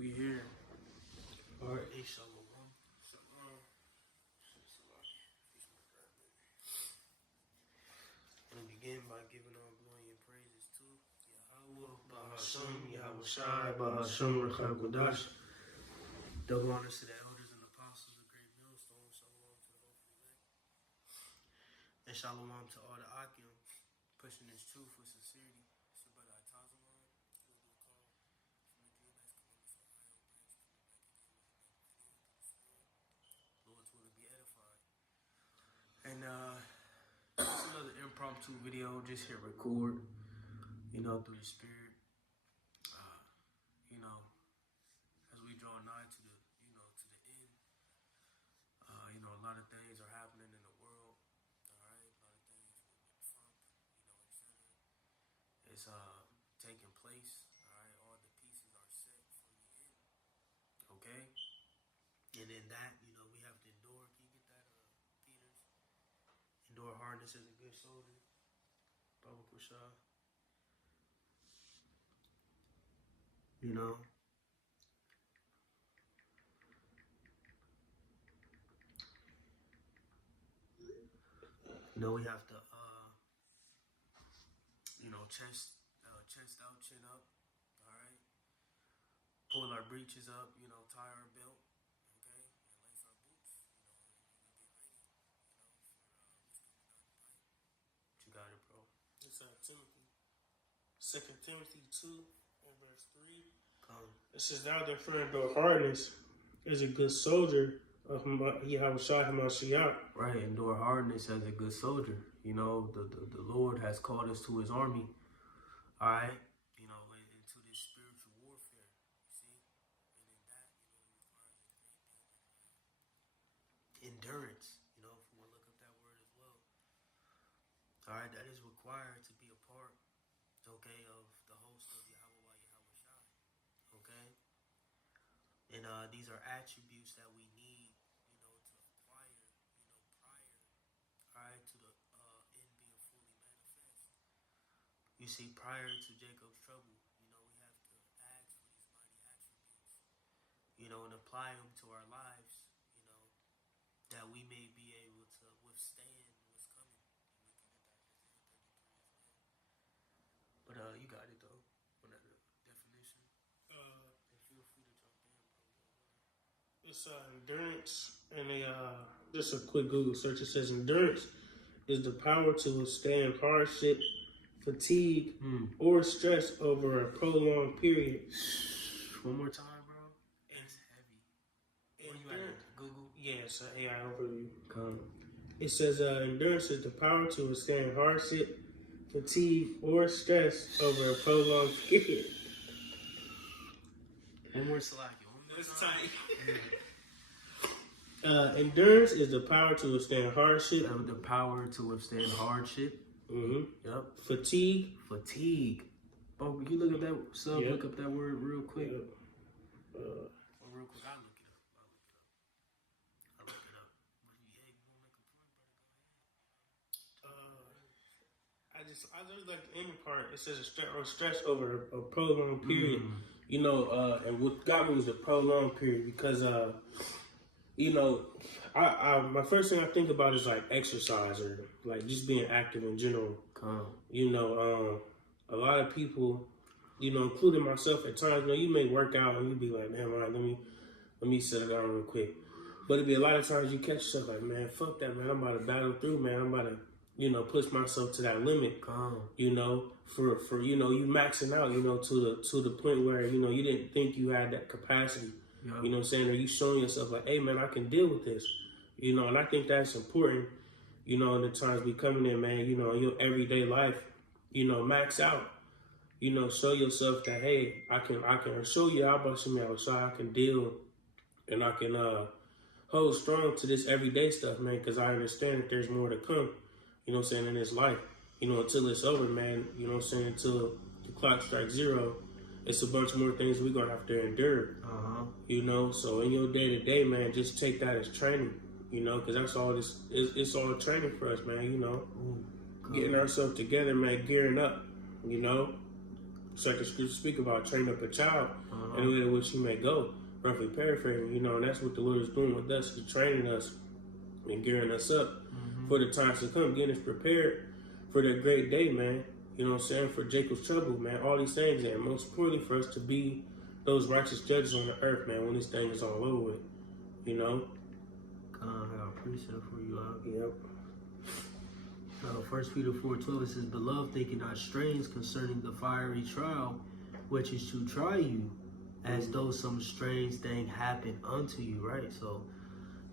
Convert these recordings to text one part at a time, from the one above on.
We here. All right. Hey, Shalom. I'm gonna begin by giving all glory and praises to Yahweh, Bahasham, Yahweh Shai, Bahasham, Rechai Kodash. Double honors to the elders and apostles of Great Millstone. Shalom to the hopeful elect. And shalom to all the Akim pushing this truth with sincerity. It's your brother Atazawan. We'll do a call from the GMS Columbus, Ohio branch coming back again with another video through the Spirit. Lord's will to be edified. And just another impromptu video, just hit record, through the Spirit. As we draw nigh to the, to the end. A lot of things are happening in the world. All right, a lot of things with Trump, etc. It's taking place. All right, all the pieces are set for the end. Okay, and in that, we have to endure. Can you get that, Peters? Endure hardness as a good soldier. Baba Kusha. We have to, chest out, chin up, all right? Pull our breeches up, tie our belt, okay? And lace our boots, and get ready, for what's coming down the pipe. What you got it, bro? It's Timothy. 2 Timothy 2 and verse 3. It says, "Thou therefore endure hardness as a good soldier of Yahweh Shai HaMashiach." Right, endure hardness as a good soldier. The Lord has called us to his army. All right, into this spiritual warfare. You see, and in that, requires a great deal of endurance. If we want to look up that word as well. All right, that is required to be a part, okay, of the host of Yahweh Shai. Okay, and these are attributes that we need, to acquire, prior, all right, to the end being fully manifest. You see, prior to Jacob's trouble, we have to ask for these mighty attributes, and apply them to our lives, that we may be able to withstand what's coming. And we can get that Isaiah 33 as well. But you got it, though, on that definition. And feel free to jump in, bro. It's endurance, and just a quick Google search. It says endurance is the power to withstand hardship, fatigue, or stress over a prolonged period. One more time, bro. It's heavy. Where you at? Google? Yeah, it's an AI overview. Come. It says endurance is the power to withstand hardship, fatigue, or stress over a prolonged period. One more Salaki. That's tight. Endurance is the power to withstand hardship. The power to withstand hardship. Mm-hmm. Yep. Fatigue. Bro, can you look up that sub? Yep. Look up that word real quick. Yep. Real quick. I'll look it up. Hey, you want to make a point, brother? Go ahead. I just like the ending part. It says stress over a prolonged period. And what got me was the prolonged period because my first thing I think about is like exercise or like just being active in general. A lot of people, including myself at times, you may work out and you be like, man, all right, let me settle down real quick. But it'd be a lot of times you catch yourself like, man, fuck that, man. I'm about to battle through, man. I'm about to, push myself to that limit. For you maxing out, to the point where, you didn't think you had that capacity. Yep. You know what I'm saying? Or you showing yourself like, hey, man, I can deal with this. And I think that's important, in the times we coming in, man, in your everyday life, max out. Show yourself that, hey, I can show you how about some outside, I can deal and I can hold strong to this everyday stuff, man, because I understand that there's more to come, in this life, until it's over, man, until the clock strikes zero. It's a bunch more things we're going to have to endure, so in your day-to-day, man, just take that as training, because that's all this is. It's all training for us, man, getting ourselves together, man, gearing up, certain scriptures speak about train up a child in the way in which he may go. Roughly paraphrasing, you know, and that's what the Lord is doing with us. He's training us and gearing us up for the times to come, getting us prepared for that great day, man. You know what I'm saying? For Jacob's trouble, man. All these things, and most importantly for us to be those righteous judges on the earth, man, when this thing is all over with. You know? I have a precept for you out. Yep. 1 Peter 4:12, it says, Beloved, thinking not strange concerning the fiery trial, which is to try you, as though some strange thing happened unto you, right? So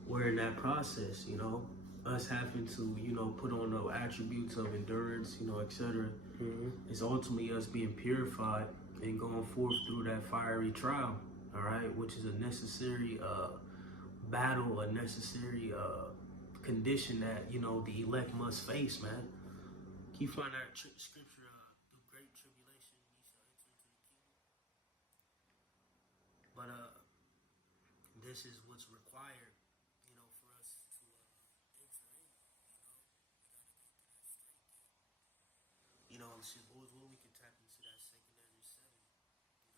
we're in that process, you know, us having to, you know, put on the attributes of endurance, you know, etc. It's ultimately us being purified and going forth through that fiery trial, all right, which is a necessary battle, a necessary condition that, you know, the elect must face, man. Can you find that scripture, the great tribulation, ye shall enter into the kingdom? But this is what's required, you know, for us to enter in, you know. Shit, boys, well, we can tap into that 2 Ezra 7, you know, as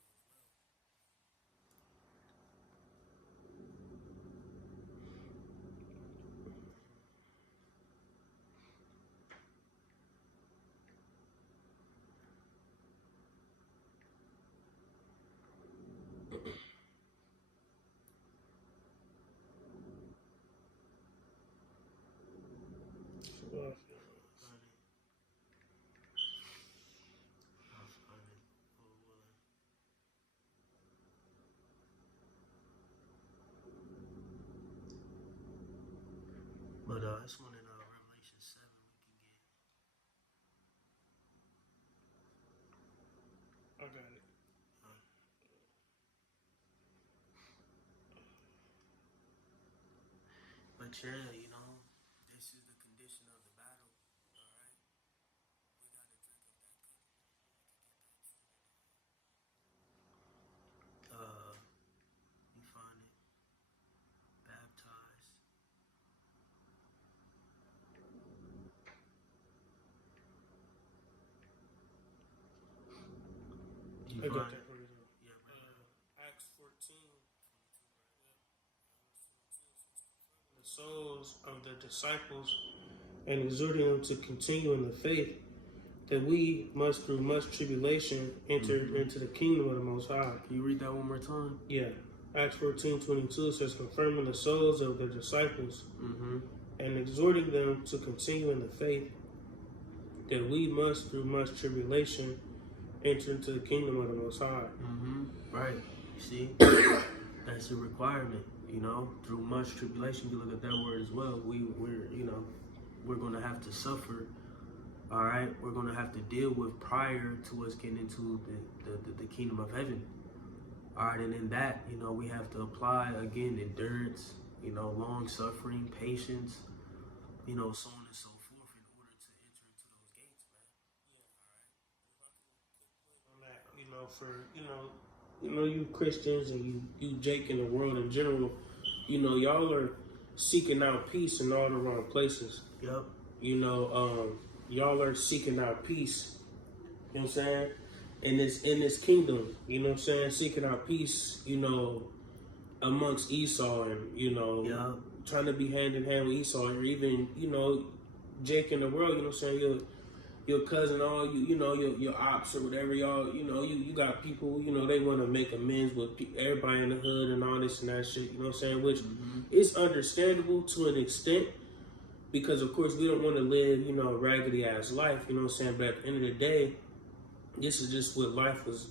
well. But this one in Revelation 7 we can get. I got it. But yeah, you know, this is the condition of the battle. All right, we got to drink up that cup. You find it, baptized. You I got find that it? for you. Yeah, Acts 14. The souls of the disciples and exhorting them to continue in the faith, that we must through much tribulation enter into the kingdom of the Most High. Can you read that one more time? Yeah. Acts 14:22 says, confirming the souls of the disciples and exhorting them to continue in the faith, that we must through much tribulation enter into the kingdom of the Most High. Right. You see, that's a requirement. You know, through much tribulation, you look at that word as well. We're going to have to suffer. All right, we're going to have to deal with prior to us getting into the kingdom of heaven. All right, and in that, you know, we have to apply again endurance, you know, long suffering, patience, you know, so on and so forth, in order to enter into those gates, man. On that, you know, for you Christians and you Jake in the world in general, you know, y'all are seeking out peace in all the wrong places. Yep. You know, y'all are seeking out peace. You know what I'm saying? In this kingdom, you know what I'm saying? Seeking out peace, you know, amongst Esau and, you know, trying to be hand in hand with Esau, or even, you know, Jake in the world, you know what I'm saying? Your cousin, all you know, your ops or whatever, y'all, you know, you got people, you know, they want to make amends with everybody in the hood and all this and that shit, you know what I'm saying? Which is understandable to an extent, because of course we don't want to live, you know, a raggedy ass life, you know what I'm saying? But at the end of the day, this is just what life was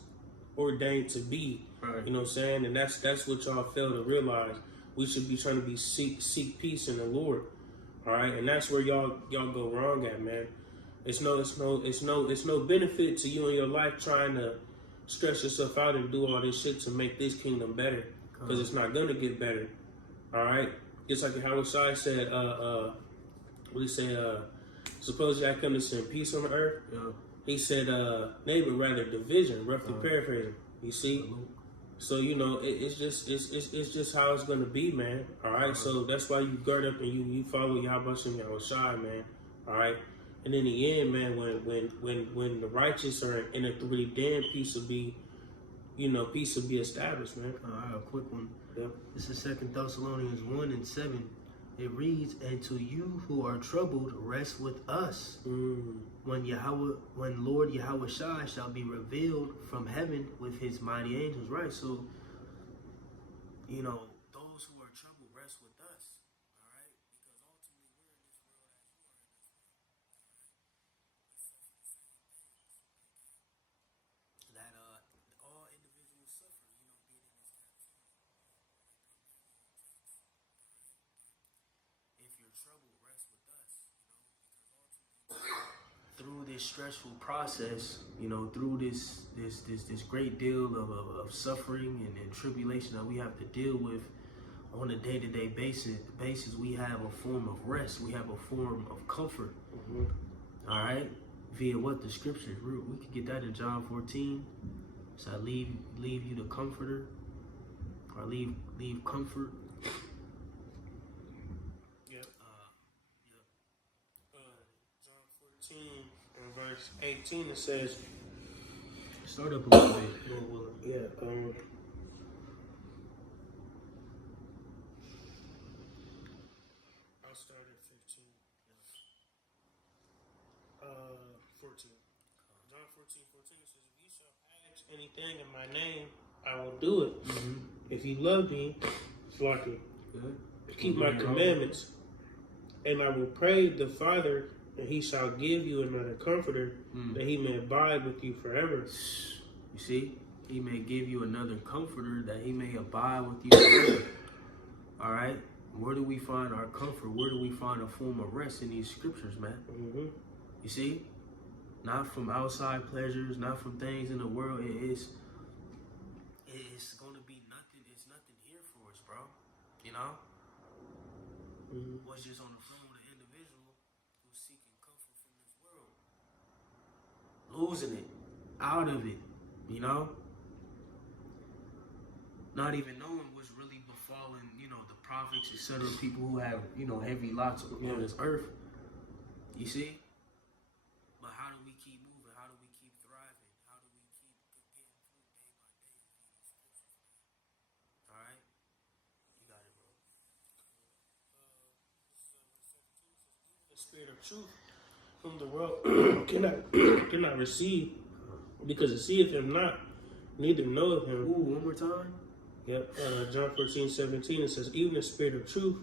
ordained to be, right. You know what I'm saying? And that's what y'all fail to realize. We should be trying to seek peace in the Lord, all right? And that's where y'all go wrong at, man. It's no benefit to you in your life trying to stress yourself out and do all this shit to make this kingdom better, because it's not gonna get better. All right, just like Howard Shai said, what he say? Suppose I come to send peace on the earth. Yeah. He said, "Nay, but rather division." Roughly paraphrasing. You see. So you know, it's just how it's gonna be, man. All right. So that's why you guard up and you follow Yahweh Shem Yahweh Shai, man. All right. And in the end, man, when the righteous are in authority, then peace will be, peace will be established, man. A quick one. Yep. This is 2 Thessalonians 1:7. It reads, "And to you who are troubled, rest with us, when Lord Yahweh Shai shall be revealed from heaven with his mighty angels." Right? So, those who are troubled, rest with us. All right? Because ultimately we're in this world as you are in this world. We suffer the same things. That all individuals suffer, being in this captivity. If you're troubled, rest with us, because ultimately through this stressful process, through this great deal of suffering and tribulation that we have to deal with on a day-to-day basis, we have a form of rest. We have a form of comfort. All right, via what the scripture. We could get that in John 14. So I leave you the comforter, or leave comfort. John 14 and verse 18, it says, Start up a little bit. I'll start at 15. 14. John 14:14 says, "If you shall ask anything in my name, I will do it. If you love me, keep my commandments, and I will pray the Father, and he shall give you another comforter, that he may abide with you forever." You see, he may give you another comforter that he may abide with you forever. All right, where do we find our comfort? Where do we find a form of rest in these scriptures, man? You see, not from outside pleasures, not from things in the world. It's going to be nothing. It's nothing here for us, bro. What's just on the phone with an individual who's seeking comfort from this world, losing it, out of it, not even knowing what's really befallen, the prophets, etc., people who have, heavy lots on this earth. You see? But how do we keep moving? How do we keep thriving? How do we keep getting through day by day with these scriptures, man? All right? You got it, bro. The Spirit of truth, whom the world cannot receive, because it seeth him not, neither knoweth him. Ooh, one more time. Yep. John 14:17, it says, "Even the Spirit of truth,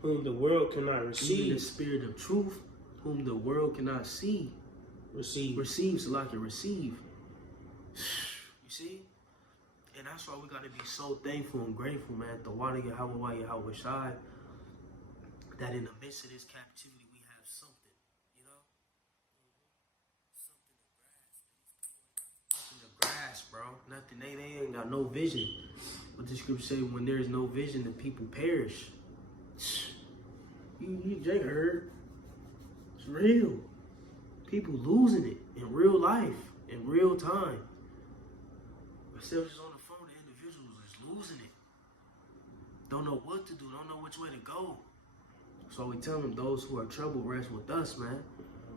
whom the world cannot receive." Even the Spirit of truth, whom the world cannot see. Receives like a receive. You see? And that's why we got to be so thankful and grateful, man. The water Yahweh Shai, that in the midst of this captivity, we have something, something to grasp, bro. Nothing. They ain't got no vision. But the scripture say, when there is no vision, the people perish. You Jay heard. It's real. People losing it in real life, in real time. Myself just on the phone, the individuals is losing it. Don't know what to do, don't know which way to go. So we tell them, those who are troubled, rest with us, man.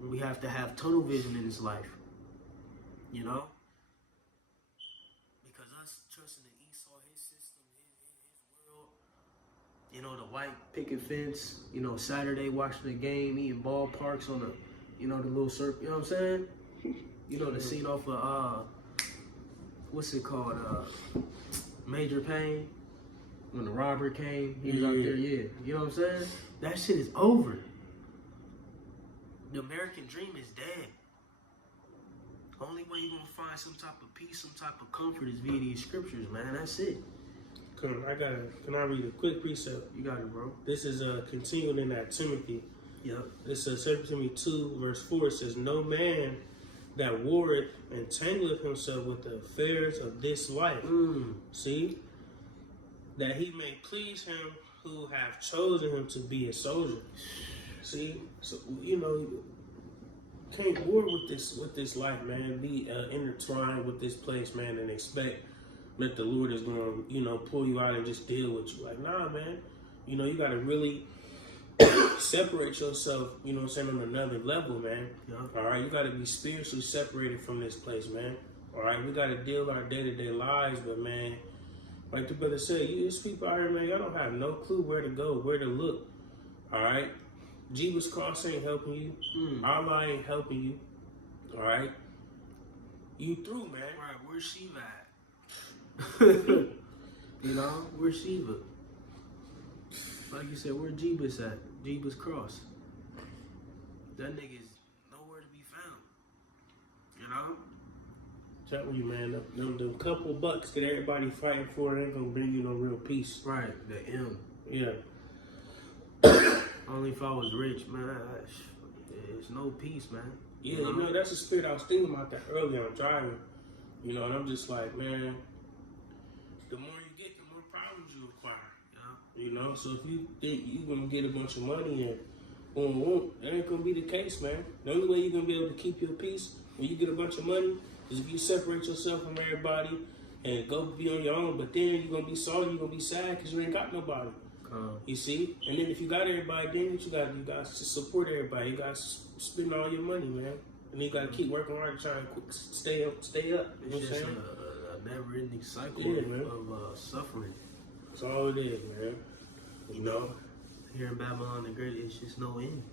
We have to have tunnel vision in this life. Because us trusting in Esau, his system, his world, the white picket fence, Saturday watching the game, eating ballparks on the, the little circle, you know what I'm saying? The scene off of, what's it called? Major Payne. When the robber came, he was out there, You know what I'm saying? That shit is over. The American dream is dead. Only way you're gonna find some type of peace, some type of comfort is via these scriptures, man. That's it. Can I read a quick precept? You got it, bro. This is continuing in that Timothy. Yep. This is 2 Timothy 2, verse 4. It says, "No man that warreth entangleth himself with the affairs of this life." See? That he may please him who have chosen him to be a soldier. See? So, can't war with this life, man. Be intertwined with this place, man, and expect that the Lord is going to, pull you out and just deal with you. Like, nah, man. You got to really separate yourself, you know what I'm saying, on another level, man. Yeah. All right, you got to be spiritually separated from this place, man. All right, we got to deal our day-to-day lives, but man, like the brother said, you these people out here, man, y'all don't have no clue where to go, where to look. All right, Jeebus Cross ain't helping you. Allah ain't helping you. All right, you through, man. Right, where's Shiva at? You know, where's Shiva? Like you said, where Jeebus at? Jeebus Cross. That nigga's nowhere to be found. You know? Telling you, man, them couple bucks that everybody fighting for ain't gonna bring you no real peace. Right, the M. Yeah. Only if I was rich, man. There's no peace, man. Yeah, you know, that's the spirit I was thinking about that earlier. I'm driving, you know, and I'm just like, man, the more you get, the more problems you acquire. Yeah. You know, so if you think you're gonna get a bunch of money and boom, that ain't gonna be the case, man. The only way you're gonna be able to keep your peace when you get a bunch of money is if you separate yourself from everybody and go be on your own. But then you're gonna be sorry, you're gonna be sad because you ain't got nobody. You see? And then if you got everybody, then what you got to support everybody. You got to spend all your money, man. And you got to keep working hard to try and stay up. You know what I'm It's saying? just a never-ending cycle of suffering. That's all it is, man. You know? Here in Babylon the Great, it's just no end.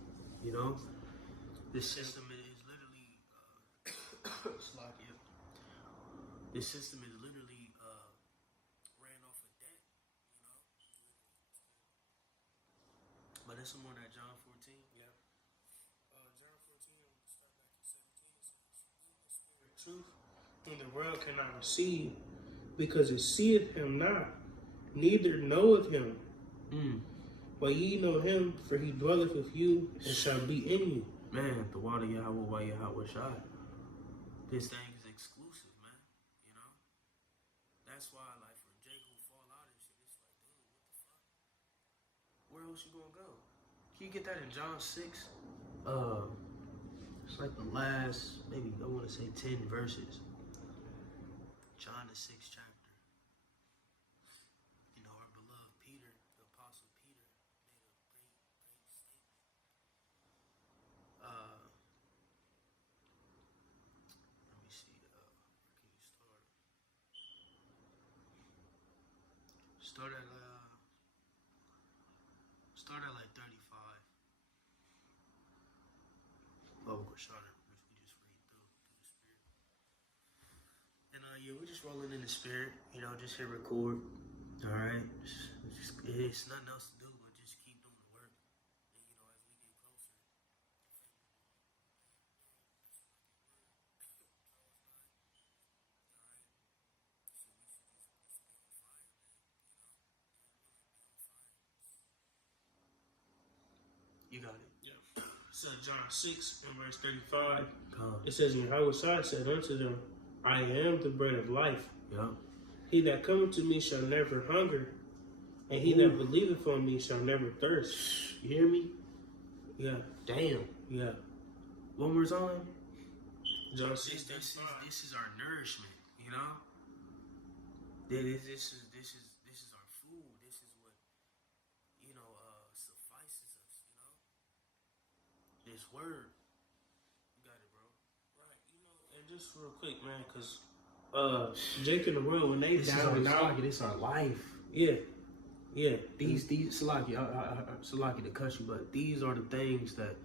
You know? This system is literally... This system is literally ran off of debt. You know? But that's some more that John 14. Yeah. John 14, start back to 17. Truth, whom the world cannot receive, because it seeth him not, neither knoweth him. But ye know him, for he dwelleth with you and shall be in you. Man, the water Yahweh, why Yahweh Shai. This thing is exclusive, man. You know? That's why, like, for Jacob fall out and shit, it's like, dude, what the fuck? Where else you gonna go? Can you get that in John 6? It's like the last, maybe, I want to say 10 verses. John the 6th chapter. You know, our beloved Peter, the Apostle Peter, made a great statement. Let me see, where can you start? Start at like 35. Well, we're starting, which we just read through the spirit. And yeah, we're just rolling in the spirit, you know, just hit record. All right, it's nothing else to do but just keep doing the work. And you know, as we get closer, you got it. Yeah. So John 6 and verse 35, Come. it says, and Yahweh said unto them, I am the bread of life. Yeah. He that cometh to me shall never hunger, and he that believeth on me shall never thirst. You hear me? Yeah. Damn. Yeah. One more time. John 6, This is our nourishment, you know. This is our food. This is what, you know, suffices us. You know. This word. You got it, bro. Right. You know, and just real quick, man, because Jake and the world, when they down and out, this our life. yeah. These Salaki, Salaki to cut you, but these are the things that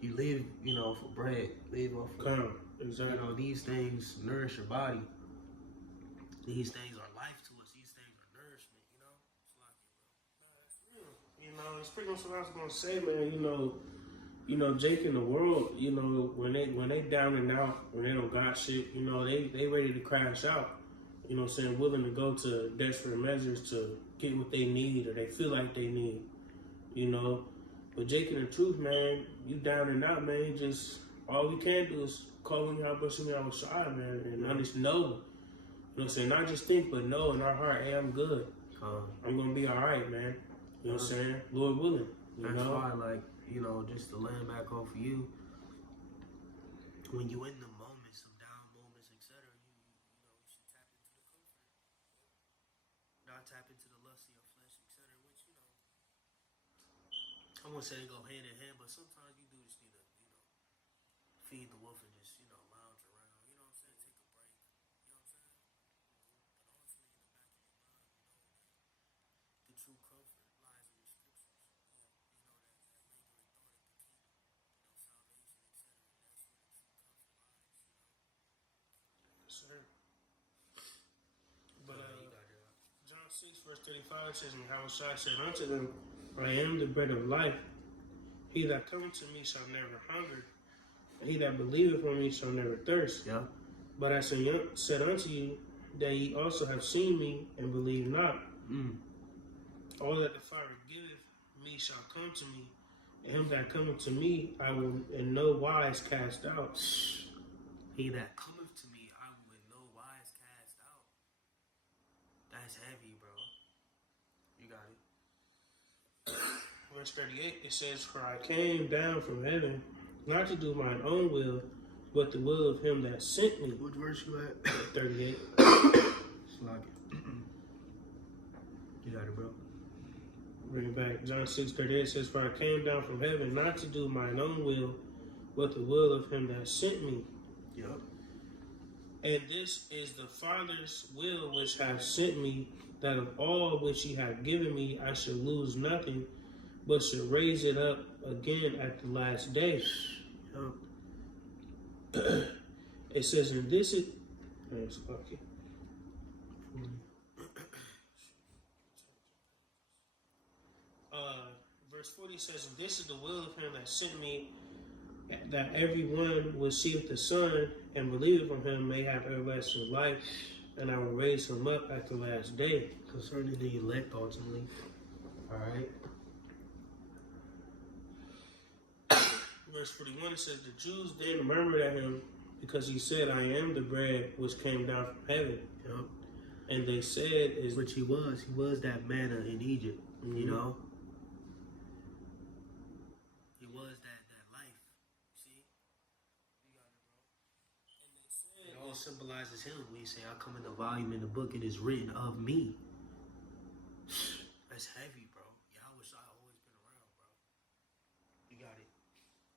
you live, you know, for bread, live off of. Come, exactly. You know, these things nourish your body. These things are life to us. These things are nourishment, you know? Salaki, bro. That's real. You know, it's pretty much what I was gonna say, man. You know, Jake and the world, you know, when they down and out, when they don't got shit, you know, they ready to crash out. You know what I'm saying? Willing to go to desperate measures to get what they need or they feel like they need. You know? But Jake and the truth, man, you down and out, man. Just all we can do is call on Yahweh Shai, man, and just know. You know what I'm saying? Not just think, but know in our heart, hey, I'm good. I'm gonna be alright, man. You know what I'm saying? Lord willing. That's why, like, you know, just to land back off of you, when you in the moments of down moments, etc., you should tap into the comfort. Not tap into the lust of your flesh, etc., which, you know, I won't say they go hand in hand, but sometimes you do just need to, feed the wolf and just, lounge around. You know what I'm saying? Take a break. You know what I'm saying? But ultimately, in the back of your mind, the true comfort lies in the scriptures. That lingering thought at the kingdom, salvation, etc. That's where the true comfort lies. Sir. But You got it. John 6 verse 35 says, and Yahushua said unto them, I am the bread of life. He that cometh to me shall never hunger, and he that believeth on me shall never thirst. Yeah. But I said unto you that ye also have seen me and believe not. All that the Father giveth me shall come to me, and him that cometh to me I will in no wise cast out. He that cometh to me, I will in no wise cast out. That's heavy, bro. You got it. Verse 38, it says, for I came down from heaven, not to do mine own will, but the will of him that sent me. What verse you at? 38. Slug it. You got it, bro. Bring it back. John 6:38 says, for I came down from heaven, not to do mine own will, but the will of him that sent me. Yep. And this is the Father's will which hath sent me, that of all which he hath given me I shall lose nothing, but shall raise it up again at the last day. Yep. It says, and this is... Okay. Verse 40 says, and this is the will of him that sent me, that everyone which seeth the Son and believeth on him may have everlasting life, and I will raise him up at the last day. Concerning the elect, ultimately. All right. Verse 41, it says, the Jews then murmured at him, because he said, I am the bread which came down from heaven. Yep. And they said, which he was. He was that manna in Egypt, you know? He was that life. See? You got it, bro. And they said, it all symbolizes him. When you say, I come in the volume in the book, it is written of me. That's heavy, bro. Yahushua always been around, bro. You got it.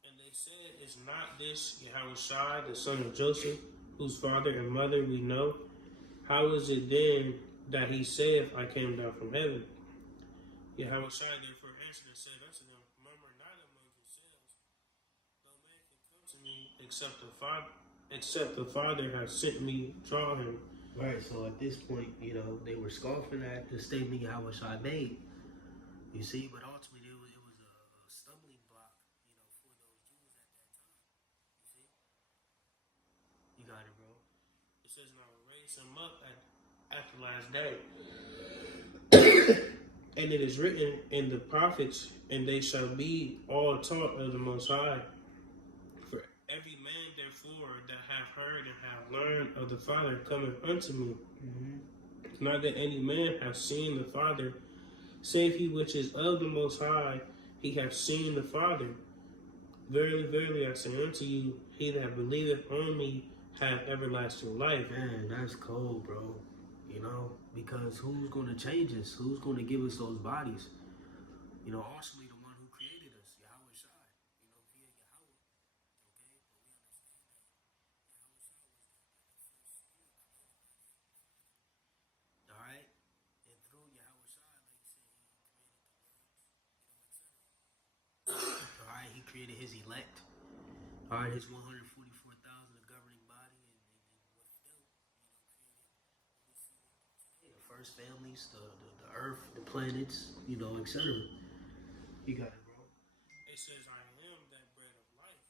And they said, is not this Yahushua, the son of Joseph, whose father and mother we know? How is it then that he saith, I came down from heaven? Yahushua therefore answered and said unto them, murmur not among yourselves. No man can come to me except the Father has sent me, draw him. Right, so at this point, they were scoffing at the statement Yahushua made. You see, but ultimately it was a stumbling block, for those Jews at that time. You see? You got it, bro. It says, and I will raise him up at the last day. And it is written in the prophets, and they shall be all taught of the Most High. For every man, therefore, that hath heard and hath learned of the Father cometh unto me. Not that any man hath seen the Father, save he which is of the Most High, he hath seen the Father. Verily, verily, I say unto you, he that believeth on me hath everlasting life. Man, that's cold, bro. Because who's going to change us? Who's going to give us those bodies? Ultimately the one who created us, Yahushua, via Yahweh. Okay? But we understand that Yahushua was the first spirit created by the Father. All right? And through Yahushua, like you said, he created the worlds, etc. All right? He created his elect. All right? His 144,000 governing body, and with them, the first families, the earth, the planets, etc. You got it, bro. It says, I am that bread of life.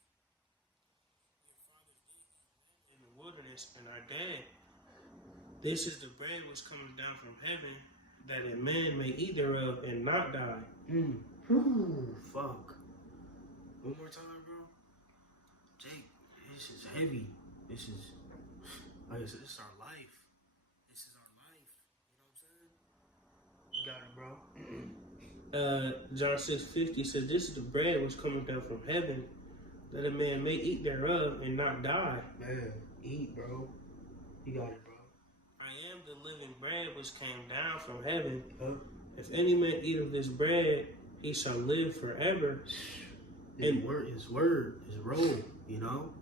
Your fathers did eat in the wilderness and are dead. This is the bread which cometh down from heaven, that a man may eat thereof and not die. Ooh, fuck. One more time, bro. Jake, this is heavy. This is, like I said, this is our life. This is our life. You know what I'm saying? You got it, bro. John 6:50 says, this is the bread which cometh down from heaven, that a man may eat thereof and not die. Man, eat, bro. You got it, bro. I am the living bread which came down from heaven. If any man eat of this bread, he shall live forever. His word, his robe, you know?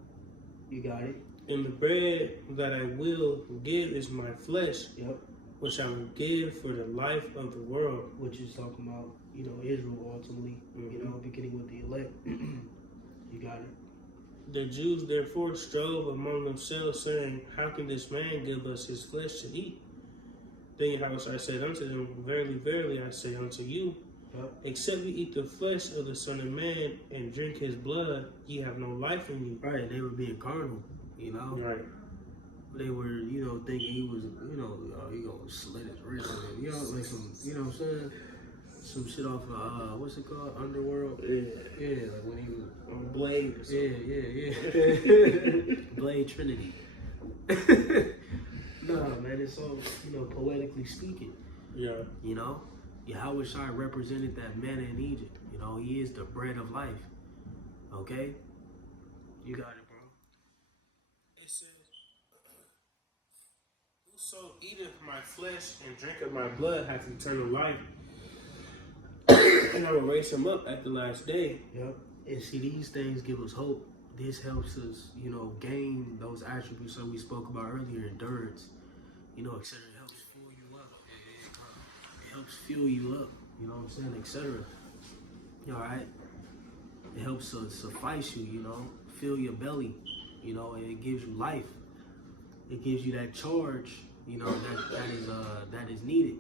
You got it. And the bread that I will give is my flesh, Yep. which I will give for the life of the world. Which is talking about, you know, Israel ultimately, you know, beginning with the elect. You got it. The Jews therefore strove among themselves, saying, How can this man give us his flesh to eat? Then Yahweh said unto them, Verily, verily, I say unto you, except you eat the flesh of the Son of Man and drink his blood, ye have no life in you. Right, they were being carnal, you know? Right. They were, you know, thinking he was, you know, he gonna slit his wrist, and, you know, like some, you know what I'm saying? Some shit off of, what's it called? Underworld? Yeah, like when he was On Blade or something. Yeah. Blade Trinity. Nah, man, it's all, you know, poetically speaking. Yeah. You know? Yahweh Shai represented that manna in Egypt. You know, he is the bread of life. Okay? You got it, bro. It says, Whoso eateth my flesh and drinketh my blood hath eternal life, and I will raise him up at the last day. Yep. And see, these things give us hope. This helps us, you know, gain those attributes that we spoke about earlier, endurance, you know, etc. It helps fuel you up. It helps fuel you up, you know what I'm saying, etc. All right? It helps suffice you, you know, fill your belly, you know, and it gives you life. It gives you that charge, you know, that is needed.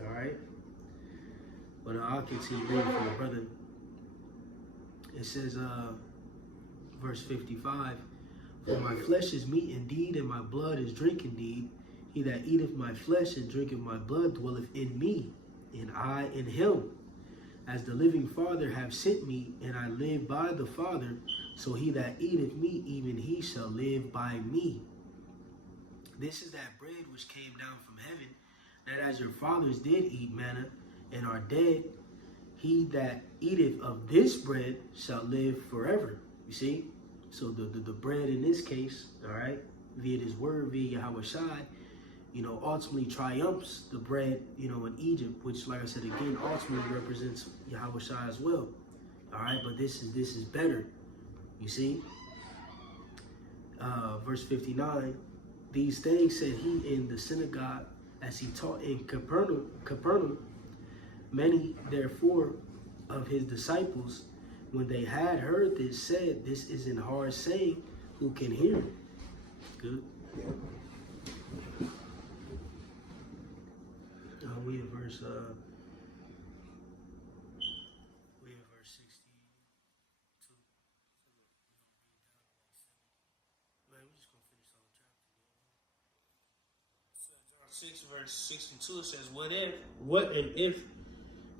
All right? But I'll continue reading for the brother. It says, verse 55, For my flesh is meat indeed, and my blood is drink indeed. He that eateth my flesh and drinketh my blood dwelleth in me, and I in him. As the living Father hath sent me, and I live by the Father, so he that eateth me, even he shall live by me. This is that bread which came down from heaven, that as your fathers did eat manna, and are dead, he that eateth of this bread shall live forever. You see? So the bread in this case, all right, via this word, via Yahweh Shai, you know, ultimately triumphs the bread, you know, in Egypt, which, like I said again, ultimately represents Yahweh Shai as well. All right, but this is better. You see? Verse 59, These things said he in the synagogue as he taught in Capernaum. Many, therefore, of his disciples, when they had heard this, said, This is an hard saying, who can hear it? Good. We in verse 62. Man, we just gonna finish the whole chapter. John 6 verse 62, it says, What and if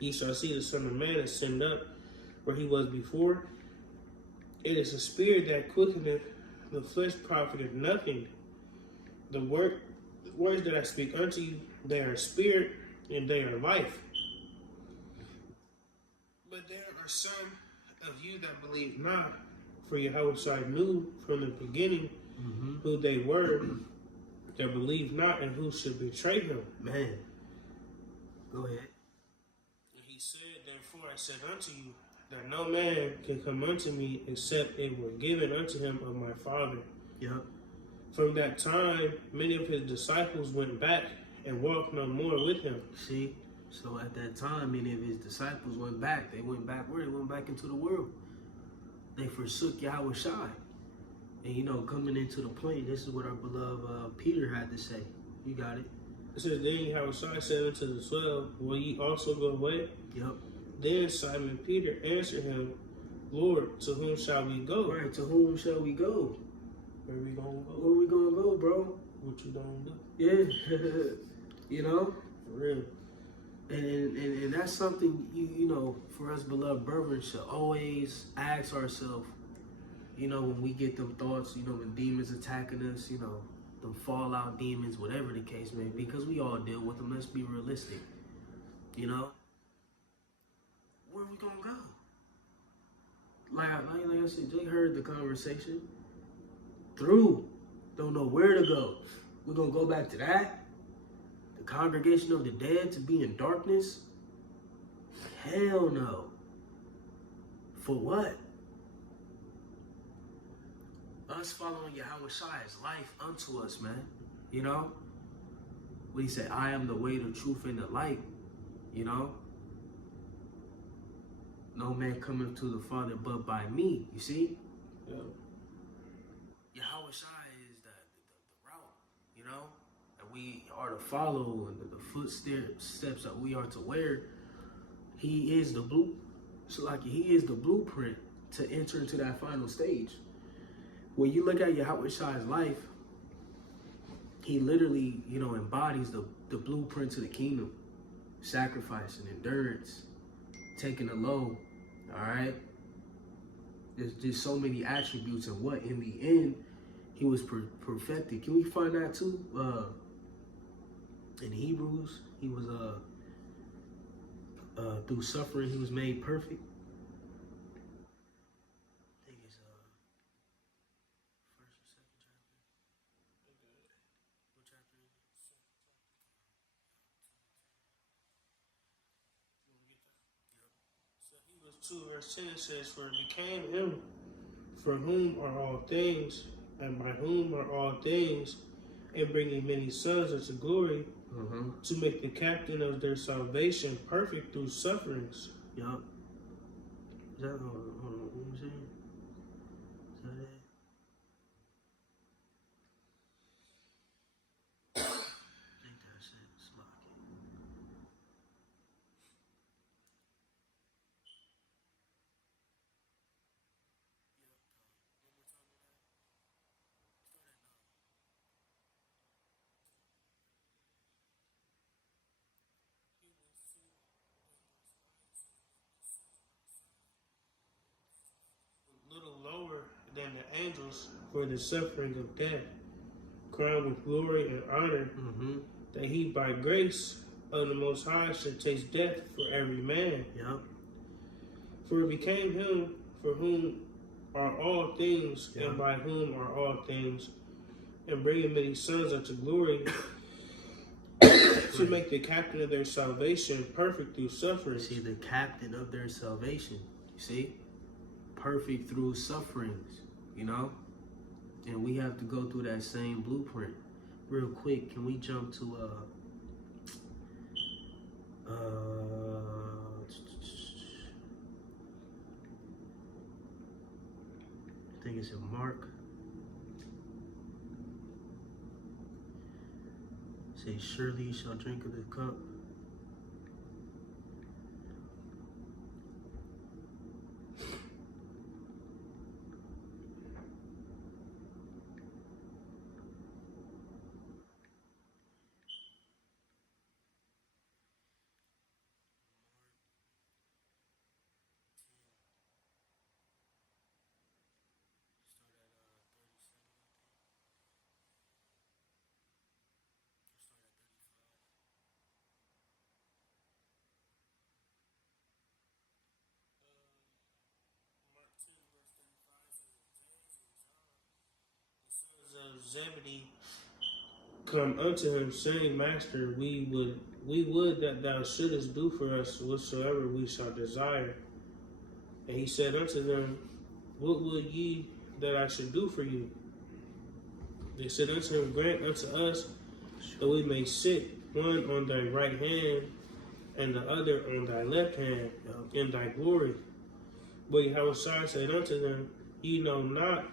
ye shall see the Son of Man ascend up where he was before? It is a spirit that quickeneth, the flesh profiteth nothing. The words that I speak unto you, they are spirit and they are life. But there are some of you that believe not, for Yahweh knew from the beginning who they were that believed not and who should betray him. Man, go ahead. And he said, Therefore I said unto you, that no man can come unto me except it were given unto him of my Father. Yep. From that time, many of his disciples went back and walked no more with him. See? So at that time, many of his disciples went back. They went back where? They went back into the world. They forsook Yahweh Shai. And, you know, coming into the point, this is what our beloved Peter had to say. You got it. It says, Then Yahweh said unto the 12, Will ye also go away? Yep. Then Simon Peter answered him, Lord, to whom shall we go? Right, to whom shall we go? Where we gonna go? Where we gonna go, bro? What you gonna do? Yeah. You know? For real. And that's something, you know, for us beloved brethren should always ask ourselves, you know, when we get them thoughts, you know, when demons attacking us, you know, them fallout demons, whatever the case may be, because we all deal with them. Let's be realistic. You know? Where are we gonna go? Like I said, Jay heard the conversation. Through. Don't know where to go. We're gonna go back to that? The congregation of the dead to be in darkness? Hell no. For what? Us following Yahweh Shai's life unto us, man. You know? When he said, I am the way, the truth, and the light. You know? No man cometh to the Father but by me. You see? Yeah. Yahweh Shai is the route, you know? And we are to follow, and the footsteps that we are to wear. He is the he is the blueprint to enter into that final stage. When you look at Yahweh Shai's life, he literally, you know, embodies the blueprint to the kingdom. Sacrifice and endurance, taking the low, all right? There's just so many attributes, and what in the end, he was perfected. Can we find that too? In Hebrews, he was through suffering, he was made perfect. I think it's first or second chapter. What chapter is it? So Hebrews 2 verse 10 says, for it became him from whom are all things, and by whom are all things, and bringing many sons unto glory, to make the captain of their salvation perfect through sufferings. Yup. Is that, hold on, what was it? Is that it? I think that's it. It's locking. Little lower than the angels for the suffering of death, crowned with glory and honor, that he by grace of the Most High should taste death for every man. Yep. For it became him for whom are all things, and by whom are all things, and bringing many sons unto glory, to make the captain of their salvation perfect through suffering. See, the captain of their salvation. You see? Perfect through sufferings, you know? And we have to go through that same blueprint. Real quick, can we jump to I think it's in Mark. Say, surely you shall drink of the cup. Zebedee come unto him, saying, Master, we would that thou shouldest do for us whatsoever we shall desire. And he said unto them, what would ye that I should do for you? They said unto him, grant unto us that we may sit one on thy right hand and the other on thy left hand in thy glory. But Yahweh said unto them, ye know not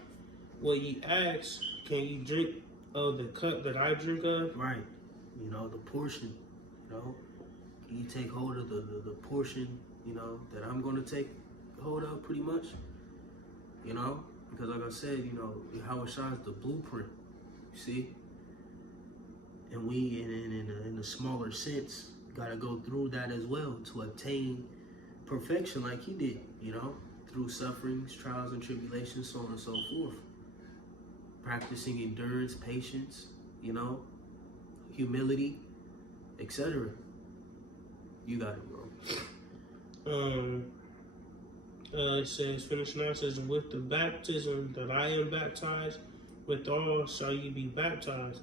what ye ask. Can ye drink of the cup that I drink of? Right. You know, the portion, you know. Can you take hold of the portion, you know, that I'm going to take hold of pretty much? You know? Because like I said, you know, Yahweh shines the blueprint, you see? And we, in a smaller sense, got to go through that as well to attain perfection like he did, you know? Through sufferings, trials, and tribulations, so on and so forth. Practicing endurance, patience, you know, humility, etc. You got it, bro. It says, finish now, it says, with the baptism that I am baptized, withal shall ye be baptized.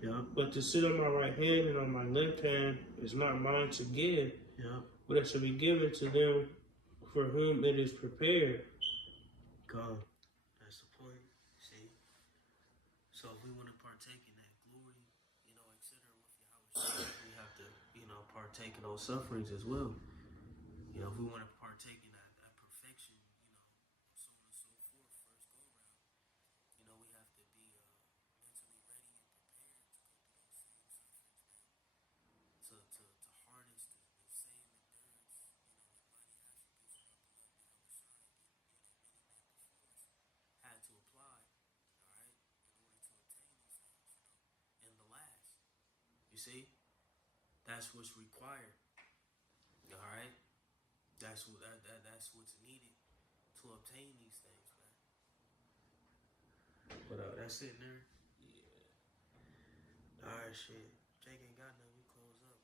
Yeah. But to sit on my right hand and on my left hand is not mine to give, Yeah. but it shall be given to them for whom it is prepared. God, that's the point. See? So if we want to partake in that glory, etc., with Yahweh, we have to, partake in those sufferings as well. If we want to partake in that perfection, so on and so forth, first go around, we have to be mentally ready and prepared to go through those same sufferings, man. To harness the same endurance, and mighty attributes of our beloved Yahweh Shai, many men before us had to apply, all right, in order to obtain these things, in the last. You see? That's what's required. All right? That's what's needed to obtain these things, man. But that's it, there. Yeah. All right, shit. Jake ain't got nothing. We close up.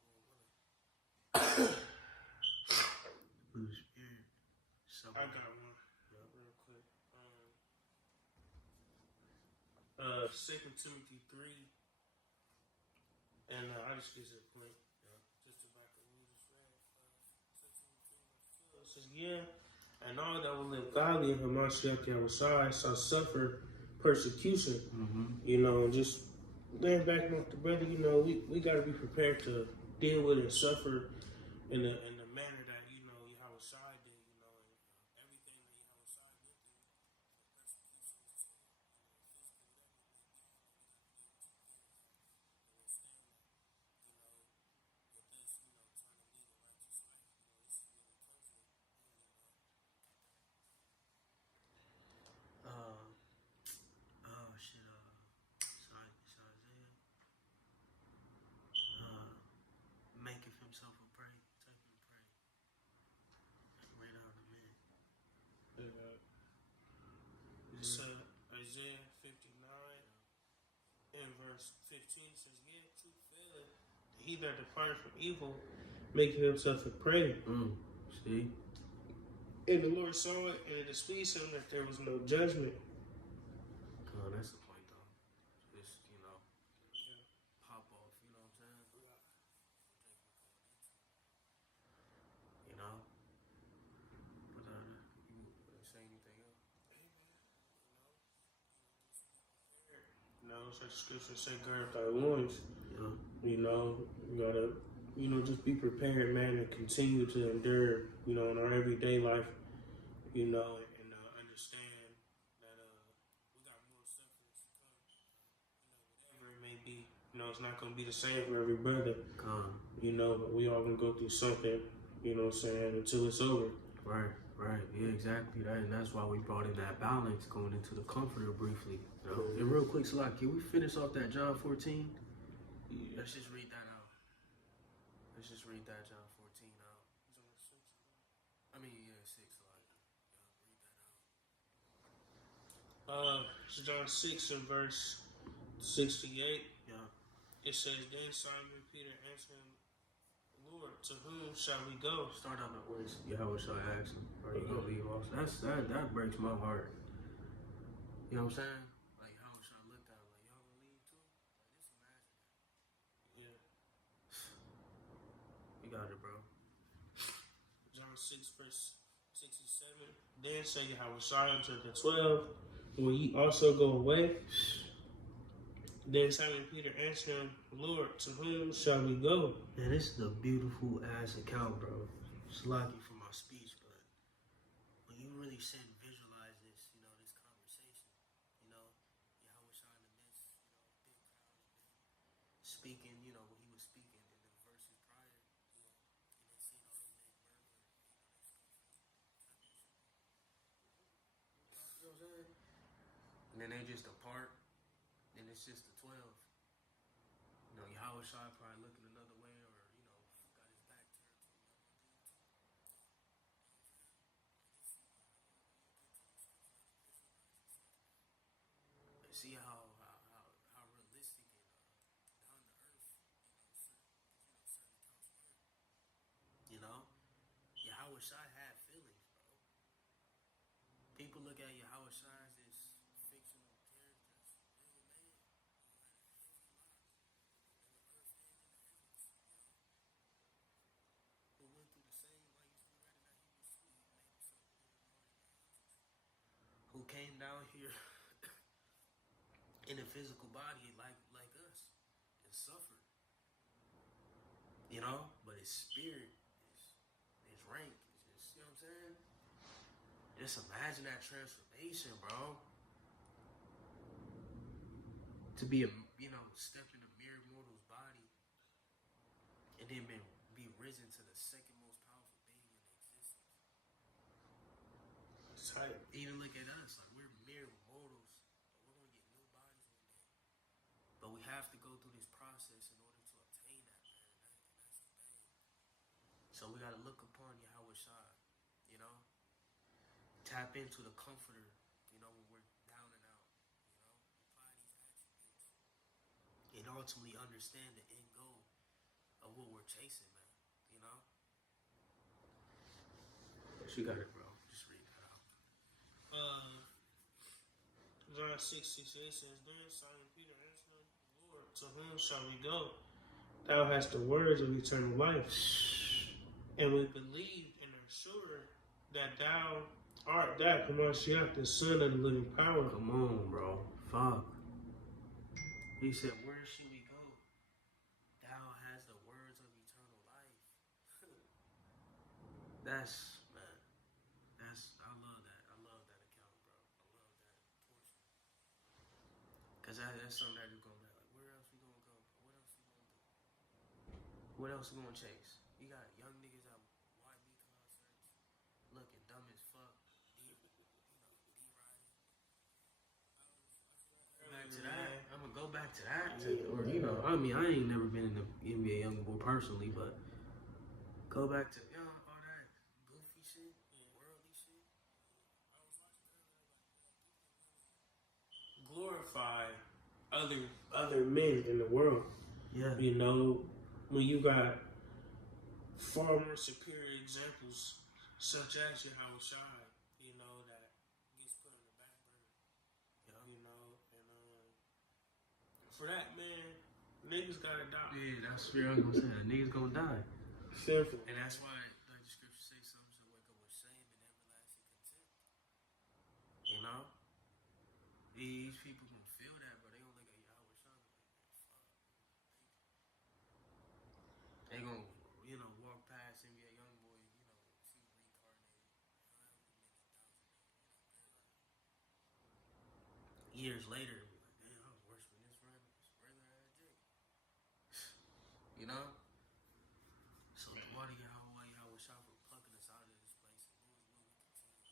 Blue Spirit. I got one. Yep. Real quick. 2 Timothy 3. And I just get to the point. Just to back up what we just read. 2 Timothy 3 verse 12. It says, yeah, and all that will live godly in Hamashiach Yahushua shall suffer persecution. Mm-hmm. Just laying back with the brother, we got to be prepared to deal with and suffer in the manner that, Yahushua did, and everything that Yahushua went through, persecutions too, physically, Maketh himself a prey. Type of prey. Right out of the man. It's Isaiah 59 and verse 15 says, yeah, truth faileth. He that departed from evil maketh himself a prey. See? And the Lord saw it, and it displeased him that there was no judgment. Oh, that's the point, though. Just, pop off, you know what I'm saying? But, you say anything else? Such scripture say, gird thy loins. Yeah. You gotta, just be prepared, man, and continue to endure, in our everyday life, and understand that we got more sufferings to come. Whatever it may be, it's not gonna be the same for every brother. But we all gonna go through something, what I'm saying, until it's over. Right. Yeah, exactly that. And that's why we brought in that balance going into the comforter briefly. And real quick, Salak, can we finish off that John 14? Yeah. Let's just read that out. John 14 out. I mean, yeah, 6, Salak. Read that out. It's John 6 and verse 68. Yeah. It says, then Simon Peter answered him, Lord, to whom shall we go? Start out that words. Yahweh shall ask him. Or you gonna leave off? That breaks my heart. You know what I'm saying? Like Yahweh shall look down. Like y'all gonna leave too? Like just imagine that. Yeah. You got it, bro. John 6 verse 67. Then say Yahweh to the 12, will ye also go away? Then Simon Peter answered him, Lord, to whom shall we go? Man, this is a beautiful ass account, bro. It's lucky for my speech, but when you really sit and visualize this, this conversation, Yahweh Shai in the midst, big crowd of men speaking, when he was speaking in the verses prior, and then seeing all them men murmur, you know what I'm saying? And then they just depart, and it's just the 12. Yahweh Shai probably looking another way, or got his back turned to him. See how realistic and down to earth, certain accounts were. Yahweh Shai had feelings, bro. People look at Yahweh Shai as this fictional character, real man. Who went through the same, like we read in that Hebrews 2, he made himself who came down here in a physical body like us and suffered, you know, but his spirit, his rank, is just, you know what I'm saying? Just imagine that transformation, bro. To be step in a mere mortal's body and then be risen to the second most powerful being in existence. It's tight. Even look at us, like we're mere mortals, but we're gonna get new bodies one day. But we have to go through this process in order to obtain that, man. That's the thing. So we gotta look upon Yahweh Shai, you know? Tap into the comforter, you know, when we're down and out, you know? Apply these attributes. And ultimately understand the end goal of what we're chasing, man, you know? You got it, bro. Just read that out. John 6:68 says, Then Simon Peter answered him, Lord, to whom shall we go? Thou hast the words of eternal life. And we believe and are sure that thou art that Hamashiach, the Son of the living power. Come on, bro. Fuck. He said, where should we go? Thou has the words of eternal life. I love that. I love that account, bro. I love that portion. Because that's something that you're going to be like, where else we going to go? What else we going to do? What else we going to chase? You got young niggas at YB concerts looking dumb as fuck. Back to that. I'm gonna go back to that. Or I mean, I ain't never been in the NBA YoungBoy personally, but go back to all that goofy shit, worldly shit. Glorify other men in the world. Yeah. You know, when you got far more superior examples, such as Yahweh Shai, you know, that gets put on the back burner. Yeah. You know, and for that, man, niggas gotta die. Yeah, that's what I was gonna say. Niggas gonna die. Simple. And that's why like the scripture say something to wake up with shame and everlasting contempt. You know? These people gonna feel that, but they gonna look at Yahweh Shai like, fuck. They gonna, walk past NBA YoungBoy, see reincarnated. Years later, be like, damn, I was worshiping this regular ass Jake. You know? So what do Yahweh Shai for plucking us out of this place? And Lord, will we continue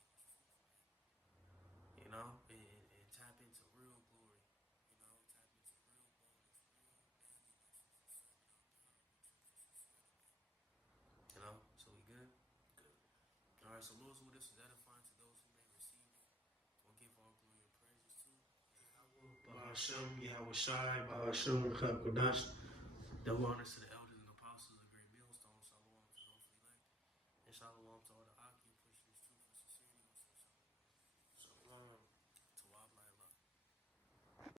in it? You know, and tap into real glory. Tap into real bonus, real manliness. So we good? Good. All right, so Lord's will this is edifying to those who may receive it. We'll give all glory and praises to Yahweh Shai, Bahashem, Hakodash. Double honors to the